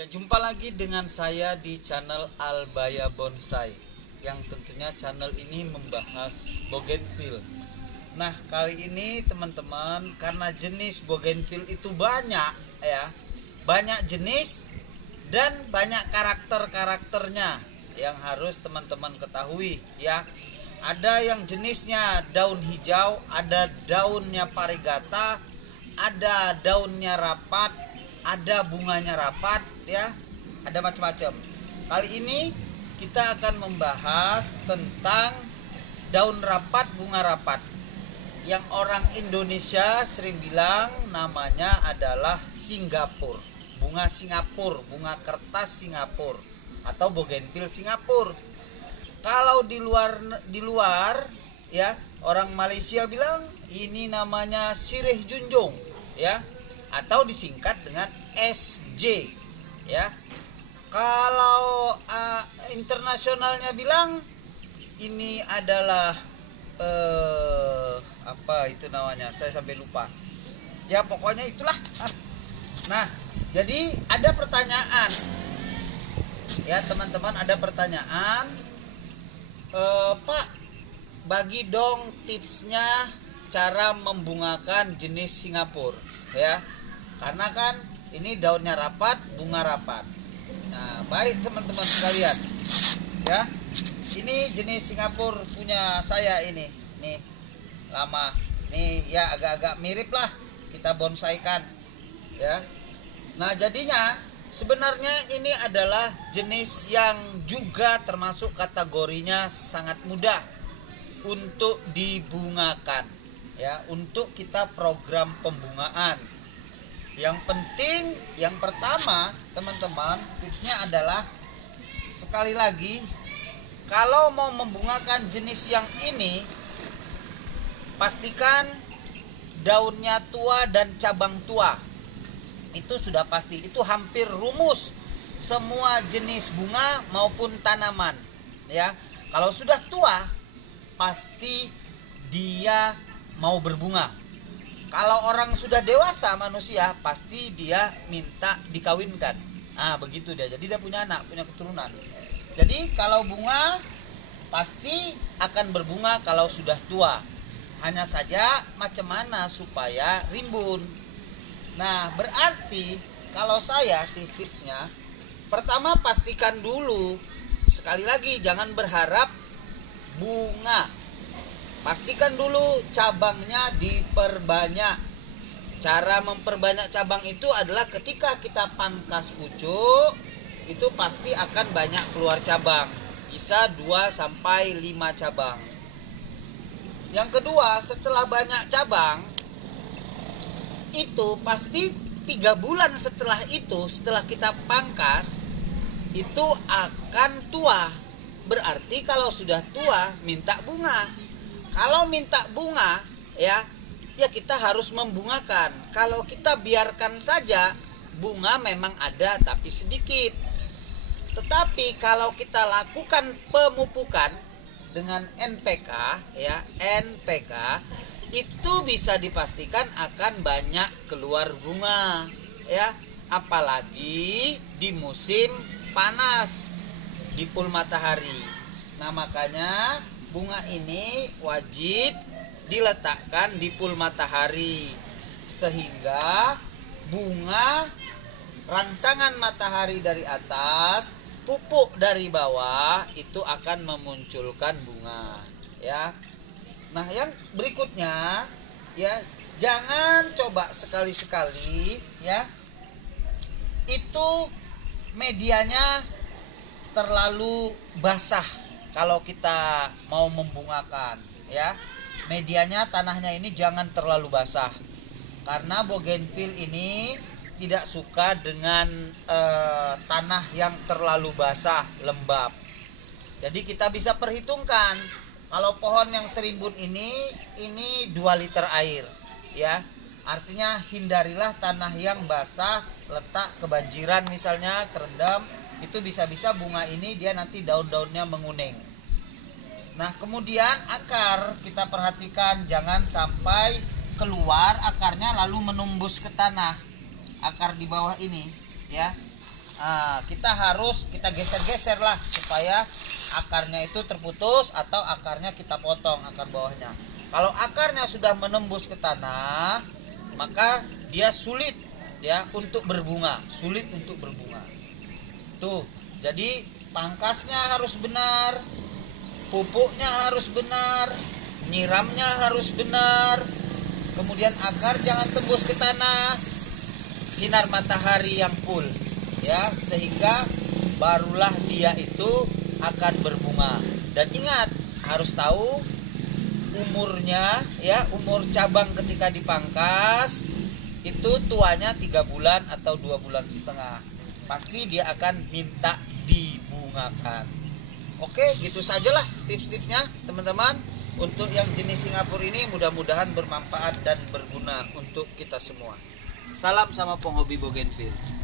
Ya, jumpa lagi dengan saya di channel Albaya Bonsai, yang tentunya channel ini membahas bougainville. Nah, kali ini teman-teman, karena jenis bougainville itu banyak ya, banyak jenis dan banyak karakter-karakternya yang harus teman-teman ketahui ya. Ada yang jenisnya daun hijau, ada daunnya parigata, ada daunnya rapat, ada bunganya rapat ya, ada macam-macam. Kali ini kita akan membahas tentang daun rapat, bunga rapat, yang orang Indonesia sering bilang namanya adalah Singapura, bunga Singapura, bunga kertas Singapura atau bougainville Singapura. Kalau di luar ya, orang Malaysia bilang ini namanya sirih junjung ya, atau disingkat dengan SJ ya. Kalau internasionalnya bilang ini adalah apa itu namanya, saya sampai lupa ya, pokoknya itulah. Nah, jadi ada pertanyaan ya teman-teman, ada pertanyaan, Pak, bagi dong tipsnya cara membungakan jenis Singapura ya, karena kan ini daunnya rapat, bunga rapat. Nah, baik teman-teman sekalian ya, ini jenis Singapura punya saya ini nih, lama nih ya, agak-agak mirip lah kita bonsaikan ya. Nah, jadinya sebenarnya ini adalah jenis yang juga termasuk kategorinya sangat mudah untuk dibungakan ya, untuk kita program pembungaan. Yang penting, yang pertama teman-teman, tipsnya adalah sekali lagi, kalau mau membungakan jenis yang ini, pastikan daunnya tua dan cabang tua. Itu sudah pasti, itu hampir rumus semua jenis bunga maupun tanaman ya. Kalau sudah tua pasti dia mau berbunga. Kalau orang sudah dewasa manusia, pasti dia minta dikawinkan. Nah, begitu dia. Jadi dia punya anak, punya keturunan. Jadi kalau bunga pasti akan berbunga kalau sudah tua. Hanya saja macam mana supaya rimbun. Nah, berarti kalau saya sih tipsnya, pertama pastikan dulu, sekali lagi jangan berharap bunga. Pastikan dulu cabangnya diperbanyak. Cara memperbanyak cabang itu adalah ketika kita pangkas pucuk, itu pasti akan banyak keluar cabang. Bisa 2 sampai 5 cabang. Yang kedua, setelah banyak cabang, itu pasti 3 bulan setelah itu, setelah kita pangkas, itu akan tua. Berarti kalau sudah tua minta bunga. Kalau minta bunga ya kita harus membungakan. Kalau kita biarkan saja, bunga memang ada tapi sedikit. Tetapi kalau kita lakukan pemupukan dengan NPK ya, NPK itu bisa dipastikan akan banyak keluar bunga ya, apalagi di musim panas, di full matahari. Nah, makanya bunga ini wajib diletakkan di full matahari, sehingga bunga rangsangan matahari dari atas, pupuk dari bawah itu akan memunculkan bunga ya. Nah, yang berikutnya ya, jangan coba sekali-sekali ya itu medianya terlalu basah. Kalau kita mau membungakan ya, medianya, tanahnya ini jangan terlalu basah, karena bougainville ini tidak suka dengan tanah yang terlalu basah, lembab. Jadi kita bisa perhitungkan, kalau pohon yang serimbun ini 2 liter air ya, artinya hindarilah tanah yang basah, letak kebanjiran misalnya, kerendam. Itu bisa-bisa bunga ini dia nanti daun-daunnya menguning. Nah, kemudian akar kita perhatikan, jangan sampai keluar akarnya lalu menumbus ke tanah. Akar di bawah ini ya, Nah, kita geser-geser lah supaya akarnya itu terputus atau akarnya kita potong akar bawahnya. Kalau akarnya sudah menembus ke tanah, maka dia sulit ya untuk berbunga, sulit untuk berbunga. Tuh, jadi pangkasnya harus benar, pupuknya harus benar, nyiramnya harus benar. Kemudian akar jangan tembus ke tanah, sinar matahari yang full ya, sehingga barulah dia itu akan berbunga. Dan ingat, harus tahu umurnya ya, umur cabang ketika dipangkas itu tuanya 3 bulan atau 2 bulan setengah. Pasti dia akan minta dibungakan. Oke, gitu sajalah tips-tipsnya teman-teman. Untuk yang jenis Singapura ini mudah-mudahan bermanfaat dan berguna untuk kita semua. Salam sama penghobi bougainville.